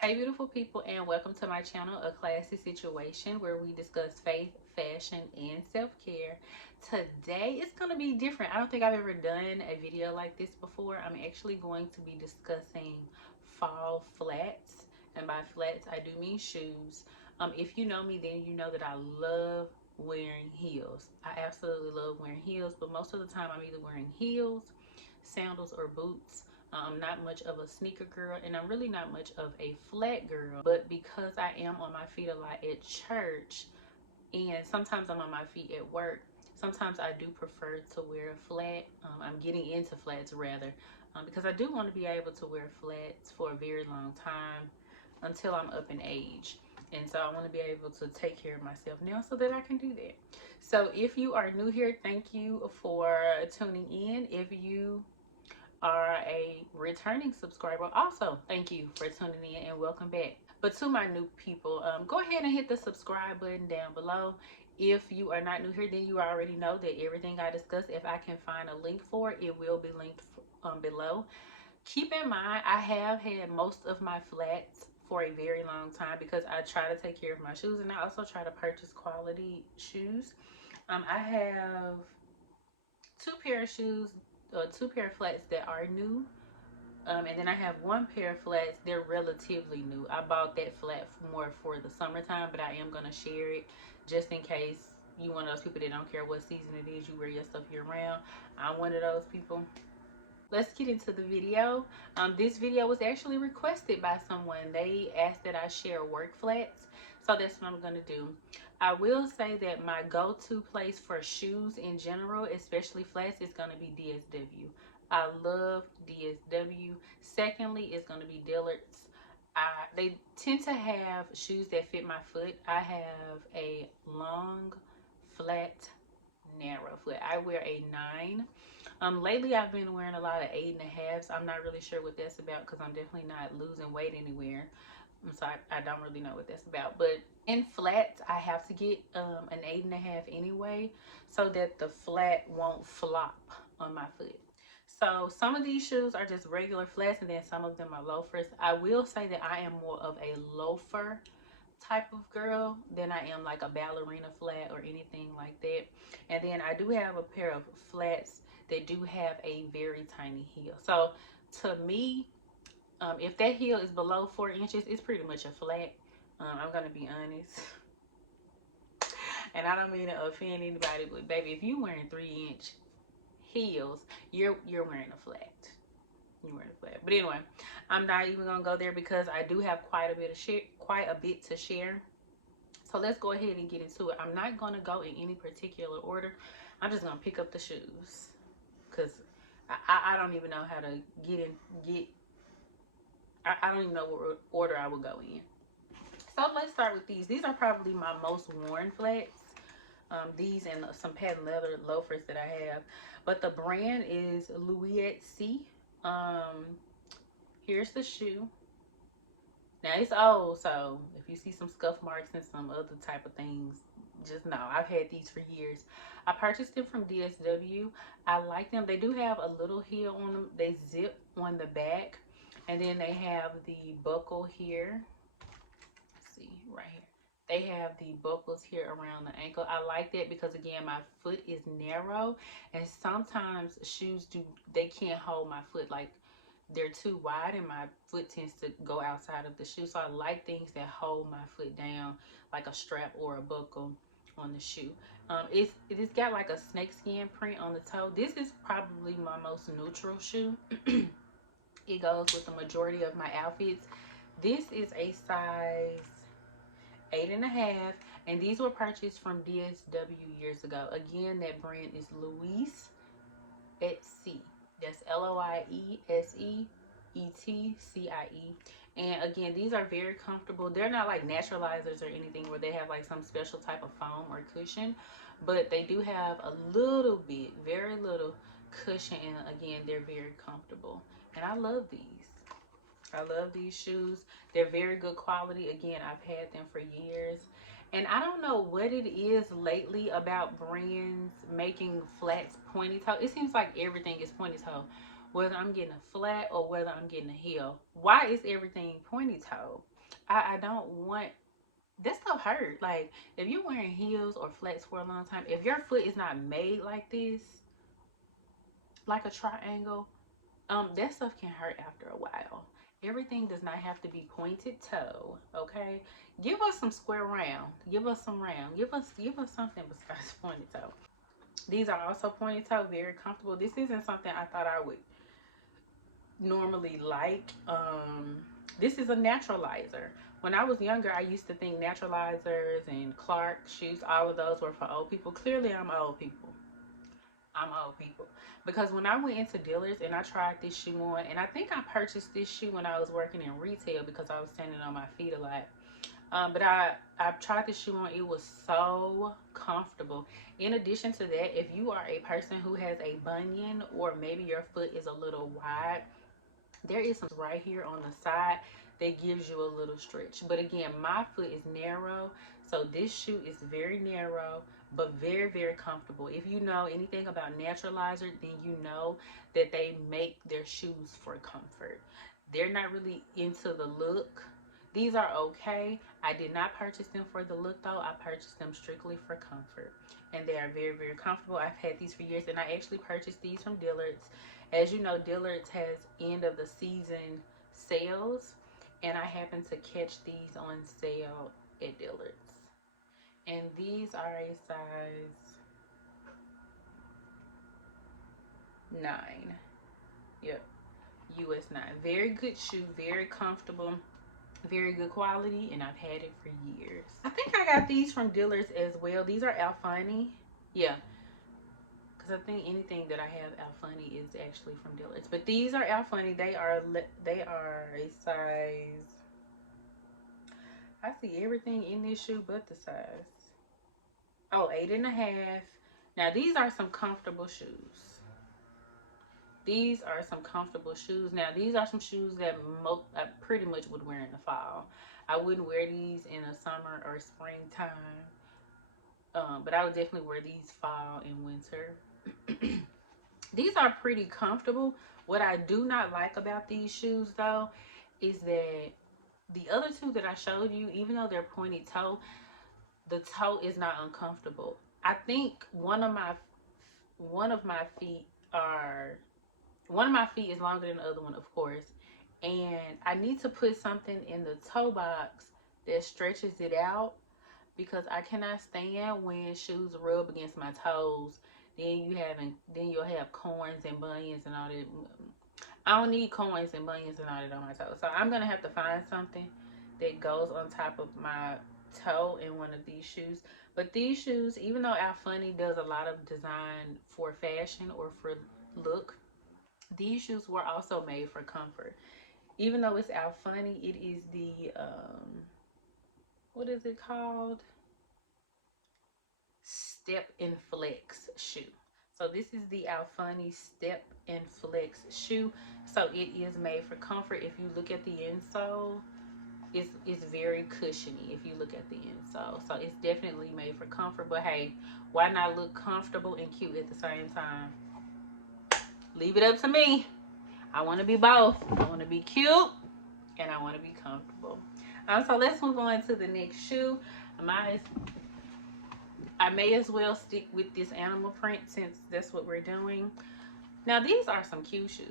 Hey beautiful people, and welcome to my channel, A Classy Situation, where we discuss faith, fashion, and self-care. Today it's going to be different. I don't think I've ever done a video like this before. I'm actually going to be discussing fall flats, and by flats I do mean shoes. If you know me, then you know that I love wearing heels. I absolutely love wearing heels, but most of the time I'm either wearing heels, sandals, or boots. I'm not much of a sneaker girl, and I'm really not much of a flat girl. But because I am on my feet a lot at church, and sometimes I'm on my feet at work, sometimes I do prefer to wear a flat. I'm getting into flats rather, because I do want to be able to wear flats for a very long time until I'm up in age. And so I want to be able to take care of myself now so that I can do that. So if you are new here, thank you for tuning in. If you are a returning subscriber, also thank you for tuning in and welcome back. But to my new people, go ahead and hit the subscribe button down below. If you are not new here, then you already know that everything I discuss, if I can find a link for it, it will be linked below. Keep in mind, I have had most of my flats for a very long time because I try to take care of my shoes, and I also try to purchase quality shoes. I have two pair of shoes, two pair of flats that are new. And then I have one pair of flats. They're relatively new. I bought that flat more for the summertime, but I am going to share it just in case you one of those people that don't care what season it is. You wear your stuff year round. I'm one of those people. Let's get into the video. This video was actually requested by someone. They asked that I share work flats. So that's what I'm going to do. I will say that my go-to place for shoes in general, especially flats, is going to be DSW. I love DSW. Secondly, it's going to be Dillard's. They tend to have shoes that fit my foot. I have a long, flat, narrow foot. I wear a 9. Lately I've been wearing a lot of 8.5s. I'm not really sure what that's about because I'm definitely not losing weight anywhere. So I don't really know what that's about. But in flats, I have to get an 8.5 anyway, so that the flat won't flop on my foot. So some of these shoes are just regular flats, and then some of them are loafers. I will say that I am more of a loafer type of girl than I am like a ballerina flat or anything like that. And then I do have a pair of flats that do have a very tiny heel. So to me, if that heel is below 4 inches, it's pretty much a flat. I'm gonna be honest, and I don't mean to offend anybody, but baby, if you wearing 3-inch heels, you're wearing a flat. You're wearing a flat. But anyway, I'm not even gonna go there because I do have quite a bit to share. So let's go ahead and get into it. I'm not gonna go in any particular order. I'm just gonna pick up the shoes because I don't even know how to I don't even know what order I would go in. So let's start with these. These are probably my most worn flats. These and some patent leather loafers that I have. But the brand is Louis C. Here's the shoe. Now it's old, so if you see some scuff marks and some other type of things, just know I've had these for years. I purchased them from DSW. I like them. They do have a little heel on them. They zip on the back, and then they have the buckle here. Let's see right here. They have the buckles here around the ankle. I like that because again, my foot is narrow, and sometimes shoes they can't hold my foot, like they're too wide and my foot tends to go outside of the shoe. So I like things that hold my foot down, like a strap or a buckle on the shoe. It's got like a snakeskin print on the toe. This is probably my most neutral shoe. It goes with the majority of my outfits. This is a size 8.5, and these were purchased from DSW years ago. Again, that brand is Louise at Sea. That's LOIESEETCIE. And again, these are very comfortable. They're not like naturalizers or anything where they have like some special type of foam or cushion, but they do have a little bit, very little cushion, and again, they're very comfortable. And I love these. I love these shoes. They're very good quality. Again, I've had them for years. And I don't know what it is lately about brands making flats pointy toe. It seems like everything is pointy toe. whether I'm getting a flat or whether I'm getting a heel. Why is everything pointy toe? I don't want that stuff hurt. Like if you're wearing heels or flats for a long time, if your foot is not made like this, like a triangle, that stuff can hurt after a while. Everything does not have to be pointed toe, okay? Give us some square round. Give us some round. Give us something besides pointed toe. These are also pointed toe, very comfortable. This isn't something I thought I would normally like. This is a naturalizer. When I was younger, I used to think naturalizers and Clark shoes, all of those were for old people. Clearly, I'm old people. I'm old people. Because when I went into dealers and I tried this shoe on, and I think I purchased this shoe when I was working in retail because I was standing on my feet a lot. But I tried this shoe on. It was so comfortable. In addition to that, if you are a person who has a bunion or maybe your foot is a little wide, there is some right here on the side that gives you a little stretch. But again, my foot is narrow, so this shoe is very narrow but very, very comfortable. If you know anything about naturalizer, then you know that they make their shoes for comfort. They're not really into the look. These are okay. I did not purchase them for the look though. I purchased them strictly for comfort, and they are very, very comfortable. I've had these for years, and I actually purchased these from Dillard's. As you know, Dillard's has end of the season sales, and I happened to catch these on sale at Dillard's. And these are a size 9. Yep, US 9. Very good shoe, very comfortable, very good quality, and I've had it for years. I think I got these from Dillard's as well. These are Alfani. Yeah, because I think anything that I have Alfani is actually from Dillard's. But these are Alfani. They are a size. I see everything in this shoe but the size. Oh, 8.5. Now these are some comfortable shoes. These are some comfortable shoes. Now these are some shoes that I pretty much would wear in the fall. I wouldn't wear these in the summer or springtime. But I would definitely wear these fall and winter. These are pretty comfortable. What I do not like about these shoes though is that the other two that I showed you, even though they're pointed toe, the toe is not uncomfortable. I think one of my feet are one of my feet is longer than the other one, of course, and I need to put something in the toe box that stretches it out because I cannot stand when shoes rub against my toes. Then you'll have corns and bunions and all that. I don't need corns and bunions and all that on my toes. So I'm gonna have to find something that goes on top of my toe in one of these shoes. But these shoes, even though Alfani does a lot of design for fashion or for look, these shoes were also made for comfort. Even though it's Alfani, it is the what is it called? Step and Flex shoe. So this is the Alfani Step and Flex shoe. So it is made for comfort. If you look at the insole, it's very cushiony if you look at the insole. So it's definitely made for comfort. But hey, why not look comfortable and cute at the same time? Leave it up to me. I want to be both. I want to be cute and I want to be comfortable. So let's move on to the next shoe. I may as well stick with this animal print since that's what we're doing. Now these are some cute shoes.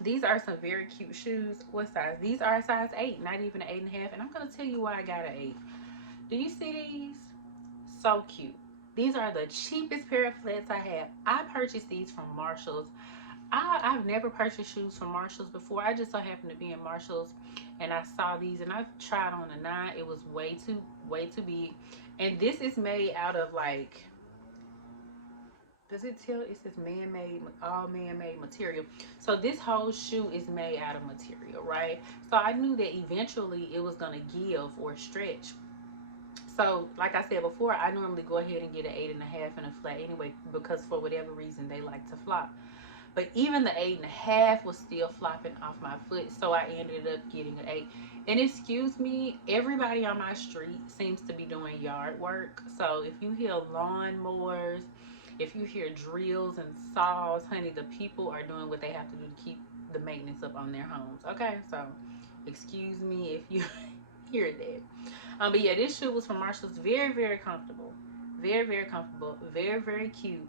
These are some very cute shoes. What size? These are a size 8, not even an 8.5. And I'm going to tell you why I got an 8. Do you see these? So cute. These are the cheapest pair of flats I have. I purchased these from Marshall's. I've never purchased shoes from Marshall's before. I just so happened to be in Marshall's and I saw these and I tried on a 9. It was way too big. And this is made out of like, does it tell? It says man-made, all man-made material. So this whole shoe is made out of material, right? So I knew that eventually it was gonna give or stretch. So like I said before, I normally go ahead and get an 8.5 and a flat anyway, because for whatever reason they like to flop. But even the 8.5 was still flopping off my foot, so I ended up getting an 8. And excuse me, everybody on my street seems to be doing yard work. So if you hear lawn mowers, If you hear drills and saws, honey, the people are doing what they have to do to keep the maintenance up on their homes. Okay, so excuse me if you hear that. But yeah, this shoe was from Marshalls. Very, very comfortable. Very, very comfortable. Very, very cute.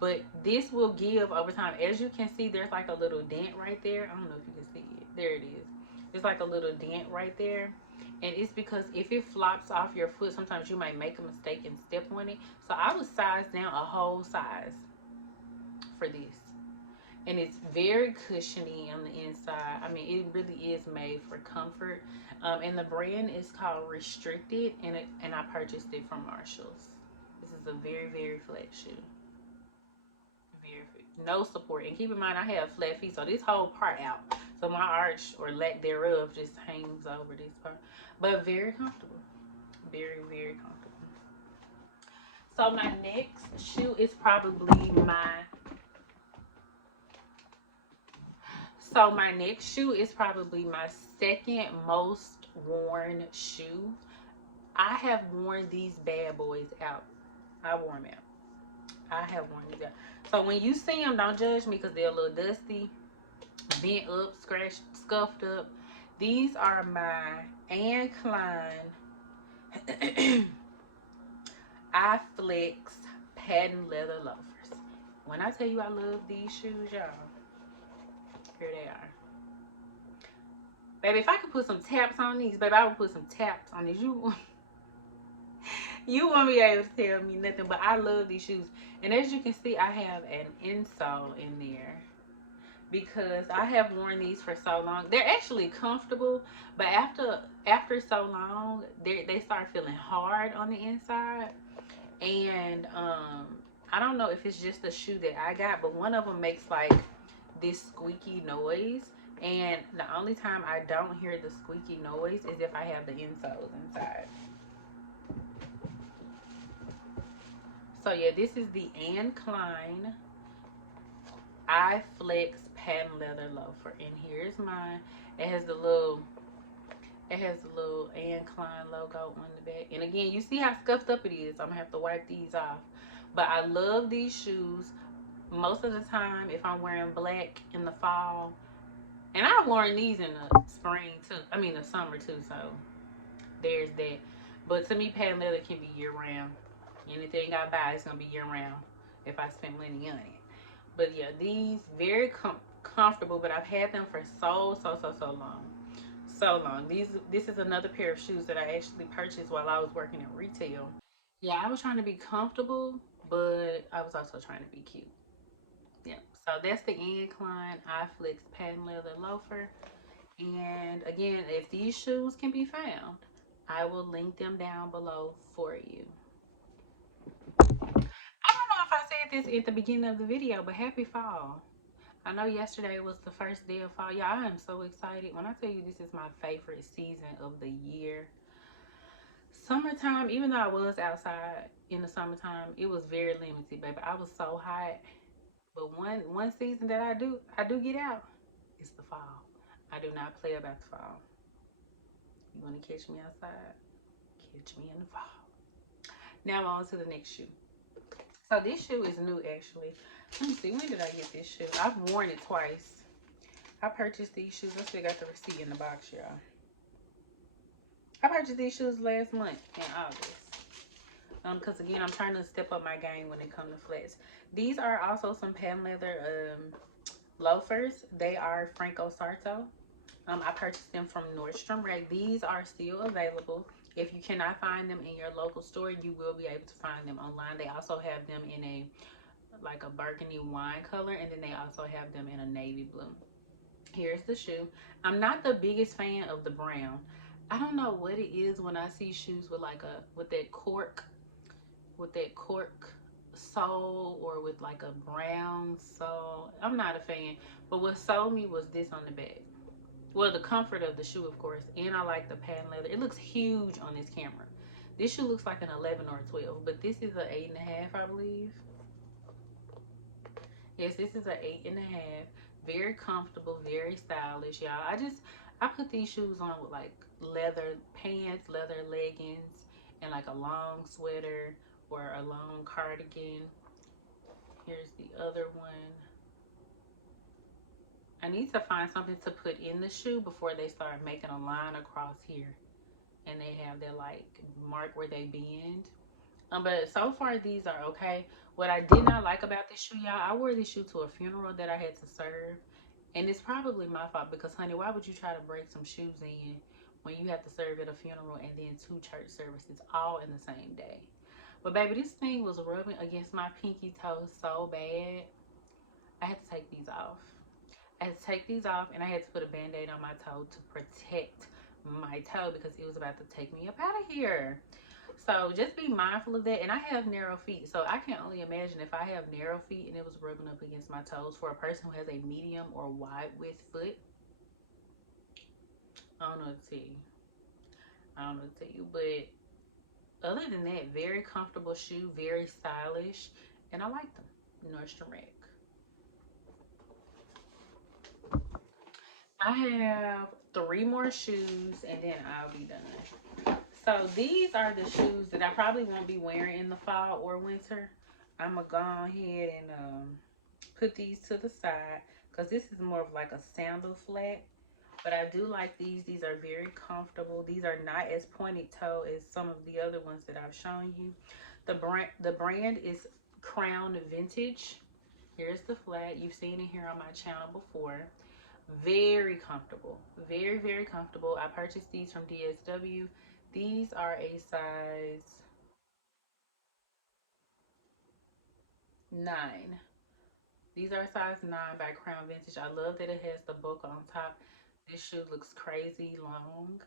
But this will give over time. As you can see, there's like a little dent right there. I don't know if you can see it. There it is. There's like a little dent right there. And it's because if it flops off your foot, sometimes you might make a mistake and step on it. So I would size down a whole size for this. And it's very cushiony on the inside. I mean, it really is made for comfort. And the brand is called Restricted, and I purchased it from Marshalls. This is a very, very flat shoe. Very, no support. And keep in mind, I have flat feet, so this whole part out. So my arch or lack thereof just hangs over this part. But very comfortable. Very, very comfortable. So my next shoe is probably my second most worn shoe. I have worn these bad boys out. I wore them out. I have worn these out. So when you see them, don't judge me because they're a little dusty, bent up, scratched, scuffed up. These are my Anne Klein I Flex patent leather loafers. When I tell you I love these shoes, y'all, here they are. Baby, if I could put some taps on these, baby, I would put some taps on these. You won't be able to tell me nothing, but I love these shoes. And as you can see, I have an insole in there because I have worn these for so long. They're actually comfortable, but after so long, they start feeling hard on the inside. And I don't know if it's just the shoe that I got, but one of them makes like this squeaky noise. And the only time I don't hear the squeaky noise is if I have the insoles inside. So yeah, this is the Anne Klein I Flex patent leather loafer, and here's mine. It has the little Anne Klein logo on the back. And again, you see how scuffed up it is. I'm gonna have to wipe these off. But I love these shoes. Most of the time, if I'm wearing black in the fall, and I've worn these in the spring too. I mean the summer too. So there's that. But to me, patent leather can be year round. Anything I buy is gonna be year round if I spend money on it. But yeah, these very comfortable. But I've had them for so long. So long. This is another pair of shoes that I actually purchased while I was working in retail. Yeah, I was trying to be comfortable, but I was also trying to be cute. Yeah. So that's the Anne Klein iFlex patent leather loafer. And again, if these shoes can be found, I will link them down below for you. I don't know if I said this at the beginning of the video, but happy fall. I know yesterday was the first day of fall. Y'all, I am so excited. When I tell you this is my favorite season of the year. Summertime, even though I was outside in the summertime, it was very limited, baby. I was so hot. But one season that I do get out, it's the fall. I do not play about the fall. You want to catch me outside? Catch me in the fall. Now I'm on to the next shoe. So this shoe is new actually. Let me see, when did I get this shoe? I've worn it twice. I purchased these shoes. I still got the receipt in the box, y'all. I purchased these shoes last month in August. Because again, I'm trying to step up my game when it comes to flats. These are also some patent leather loafers. They are Franco Sarto. I purchased them from Nordstrom Rack. These are still available. If you cannot find them in your local store, you will be able to find them online. They also have them in a burgundy wine color, and then they also have them in a navy blue. Here's the shoe. I'm not the biggest fan of the brown. I don't know what it is when I see shoes with that cork sole or with like a brown sole. I'm not a fan. But what sold me was this on the back. Well, the comfort of the shoe, of course, and I like the patent leather. It looks huge on this camera. This shoe looks like an 11 or a 12, but this is an 8.5, I believe. Yes, this is an 8.5. Very comfortable, very stylish, y'all. I put these shoes on with like leather pants, leather leggings, and like a long sweater or a long cardigan. Here's the other one. I need to find something to put in the shoe before they start making a line across here. And they have their like mark where they bend. But so far these are okay. What I did not like about this shoe, y'all, I wore this shoe to a funeral that I had to serve. And it's probably my fault because, honey, why would you try to break some shoes in when you have to serve at a funeral and then 2 church services all in the same day? But baby, this thing was rubbing against my pinky toe so bad. I had to take these off. I had to take these off and I had to put a band-aid on my toe to protect my toe because it was about to take me up out of here. So just be mindful of that. And I have narrow feet, so I can only imagine if I have narrow feet and it was rubbing up against my toes. For a person who has a medium or wide width foot, I don't know what to tell you. I don't know what to tell you. But other than that, very comfortable shoe, very stylish, and I like them. Nordstrom Rack. I have 3 more shoes and then I'll be done. So these are the shoes that I probably won't be wearing in the fall or winter. I'm gonna go ahead and put these to the side because this is more of like a sandal flat. But I do like these. These are very comfortable. These are not as pointed toe as some of the other ones that I've shown you. The brand is Crown Vintage. Here's the flat. You've seen it here on my channel before. Very comfortable. Very, very comfortable. I purchased these from DSW. These are a size 9. These are a size 9 by Crown Vintage. I love that it has the buckle on top. This shoe looks crazy long.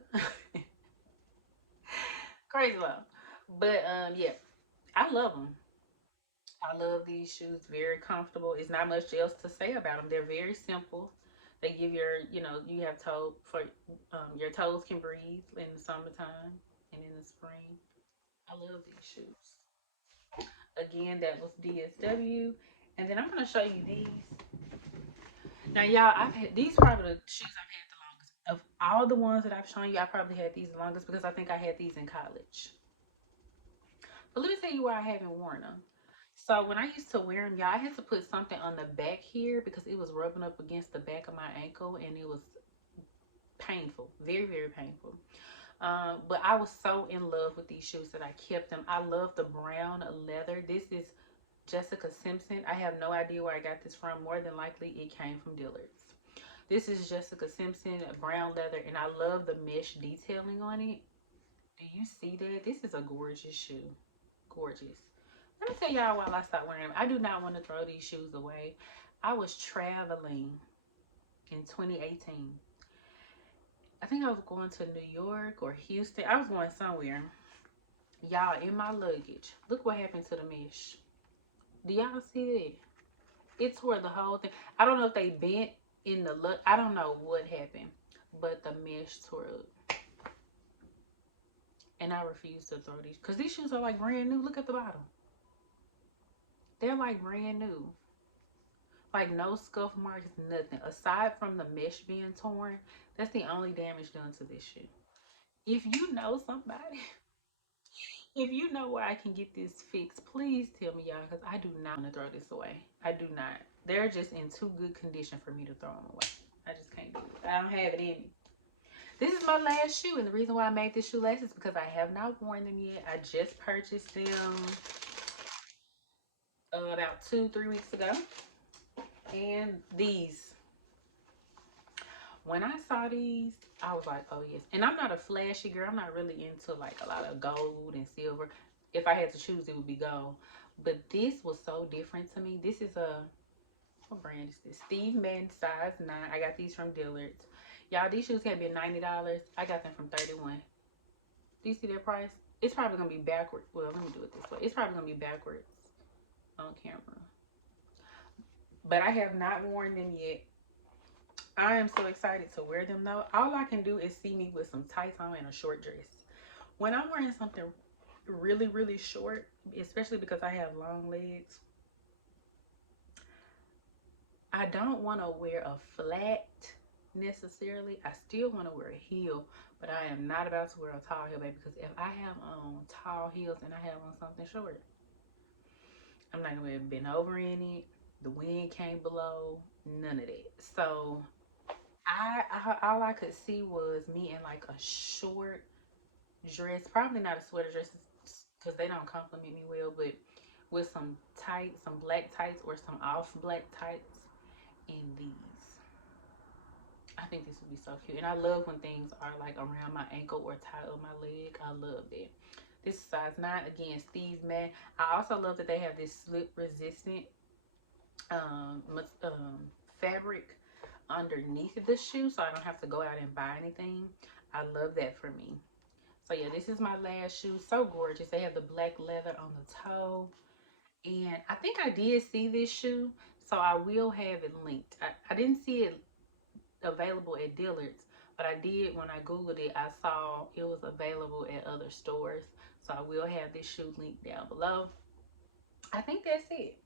Crazy long. But yeah, I love them. I love these shoes. Very comfortable. It's not much else to say about them. They're very simple. They give you have toe for your toes can breathe in the summertime and in the spring. I love these shoes. Again, that was DSW. And then I'm gonna show you these. Now, y'all, I've had these probably the shoes I've had the longest. Of all the ones that I've shown you, I probably had these the longest because I think I had these in college. But let me tell you why I haven't worn them. So when I used to wear them, y'all, I had to put something on the back here because it was rubbing up against the back of my ankle and it was painful, very, very painful. But I was so in love with these shoes that I kept them. I love the brown leather. This is Jessica Simpson. I have no idea where I got this from. More than likely, it came from Dillard's. This is Jessica Simpson, brown leather, and I love the mesh detailing on it. Do you see that? This is a gorgeous shoe. Gorgeous. Let me tell y'all why I stopped wearing them. I do not want to throw these shoes away. I was traveling in 2018. I think I was going to New York or Houston. I was going somewhere. Y'all, in my luggage, look what happened to the mesh. Do y'all see that? It tore the whole thing. I don't know if they bent in the look. I don't know what happened, but the mesh tore up. And I refuse to throw these because these shoes are like brand new. Look at the bottom. They're like brand new. Like no scuff marks, nothing. Aside from the mesh being torn, that's the only damage done to this shoe. If you know somebody, if you know where I can get this fixed, please tell me, y'all, because I do not want to throw this away. I do not. They're just in too good condition for me to throw them away. I just can't do it. I don't have it in me. This is my last shoe, and the reason why I made this shoe last is because I have not worn them yet. I just purchased them about 2-3 weeks ago. And these, when I saw these, I was like, oh yes. And I'm not a flashy girl. I'm not really into like a lot of gold and silver. If I had to choose, it would be gold. But this was so different to me. This is what brand is this? Steve Madden size 9. I got these from Dillard's. Y'all, these shoes had been $90. I got them from 31. Do you see their price? It's probably gonna be backwards. Well, let me do it this way. It's probably gonna be backwards on camera. But I have not worn them yet. I am so excited to wear them though. All I can do is see me with some tights on and a short dress. When I'm wearing something really, really short, especially because I have long legs, I don't want to wear a flat necessarily. I still want to wear a heel, but I am not about to wear a tall heel, baby, because if I have on tall heels and I have on something short, I'm not gonna bend over in it. The wind can't blow. None of that. So I all I could see was me in like a short dress, probably not a sweater dress because they don't compliment me well, but with some tights, some black tights or some off black tights in these. I think this would be so cute. And I love when things are like around my ankle or tight on my leg. I love that. This is size 9. Again, Steve Madden. I also love that they have this slip resistant um, um, fabric underneath the shoe so I don't have to go out and buy anything. I love that for me. So yeah, this is my last shoe. So gorgeous. They have the black leather on the toe. And I think I did see this shoe, so I will have it linked. I didn't see it available at Dillard's, but I did when I Googled it, I saw it was available at other stores. So I will have this shoe linked down below. I think that's it.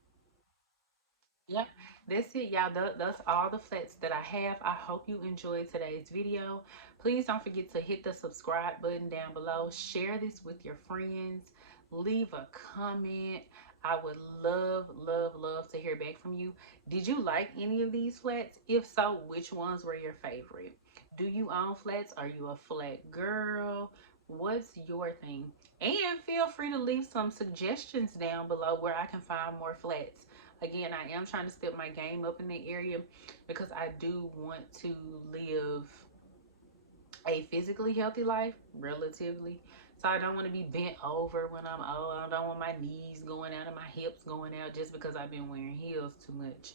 Yep, that's it, y'all. That's all the flats that I have. I hope you enjoyed today's video. Please don't forget to hit the subscribe button down below. Share this with your friends. Leave a comment. I would love, love, love to hear back from you. Did you like any of these flats? If so, which ones were your favorite? Do you own flats? Are you a flat girl? What's your thing? And feel free to leave some suggestions down below where I can find more flats. Again, I am trying to step my game up in the area because I do want to live a physically healthy life, relatively. So I don't want to be bent over when I'm old. I don't want my knees going out and my hips going out just because I've been wearing heels too much.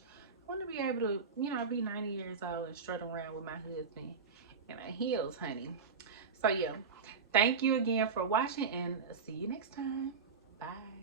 I want to be able to, be 90 years old and strut around with my husband in my heels, honey. So yeah, thank you again for watching and see you next time. Bye.